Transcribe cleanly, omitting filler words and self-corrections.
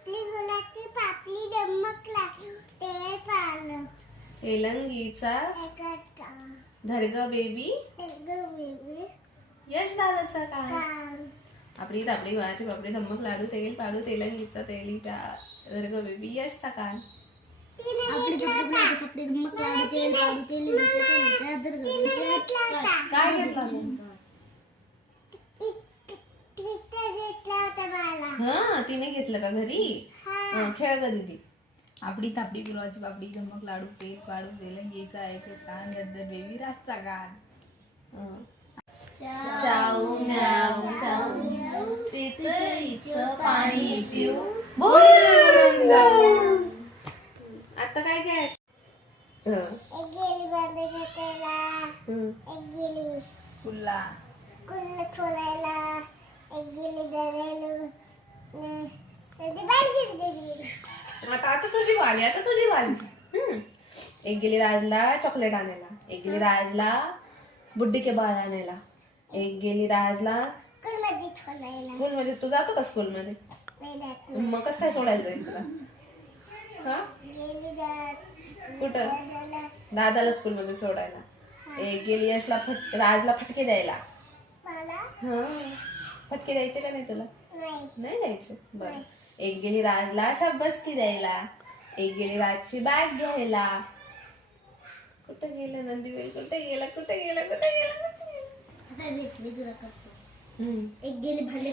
आपली गुलाबची पापली चमकला ते पाहिलं तेलंगीचा एकच धरग बेबी बेबी यश दादाचा का काम आपली तापडी गुळाची पापडी धम्मक लाडू तेल पाडू तेलंगीचा तेली का धरग बेबी यशचा कान आपली कपडे मग तेल पाडू तेल काय घेतला हा तिने घेतलं का घरी खेळ का दीदी आपली तापडी गुलाबाची पापडी धमक लाडू तेल पाडू तेलंगीचा एकच कान दर बेबी रातचा कान चाऊ म्याऊ चाऊ पितळीचं पाणी पिऊ बोलून जाऊ आता काय खेळायचं एक गेली बंद घेतला एक गेली स्कूलला कुल्ल ठोलायला एक गेली दरेलो ते बाई गेली आता तुझी वाली एक गेली राजला चॉकलेट आणायला एक गेली राजला बुड्डी के बाल आणायला एक गेली राजला कुल्ल ठोलायला स्कूल मध्ये तू जातो का स्कूल मध्ये नाही जात मग कसं काय सोडायला जाईल तुला हा गेली जात कुठं दादाला स्कूल मध्ये सोडायला एक गेली यशला राजला फटके द्यायला मला हा फटके द्यायचे का नाही तुला नाही नाही द्यायचे बरं एक गेली राजला शाबासकी द्यायला एक गेली राजची बॅग घ्यायला कुठं गेलं नंदीबेल कुठे गेला आता मी तुला करतो एक गेली भांडे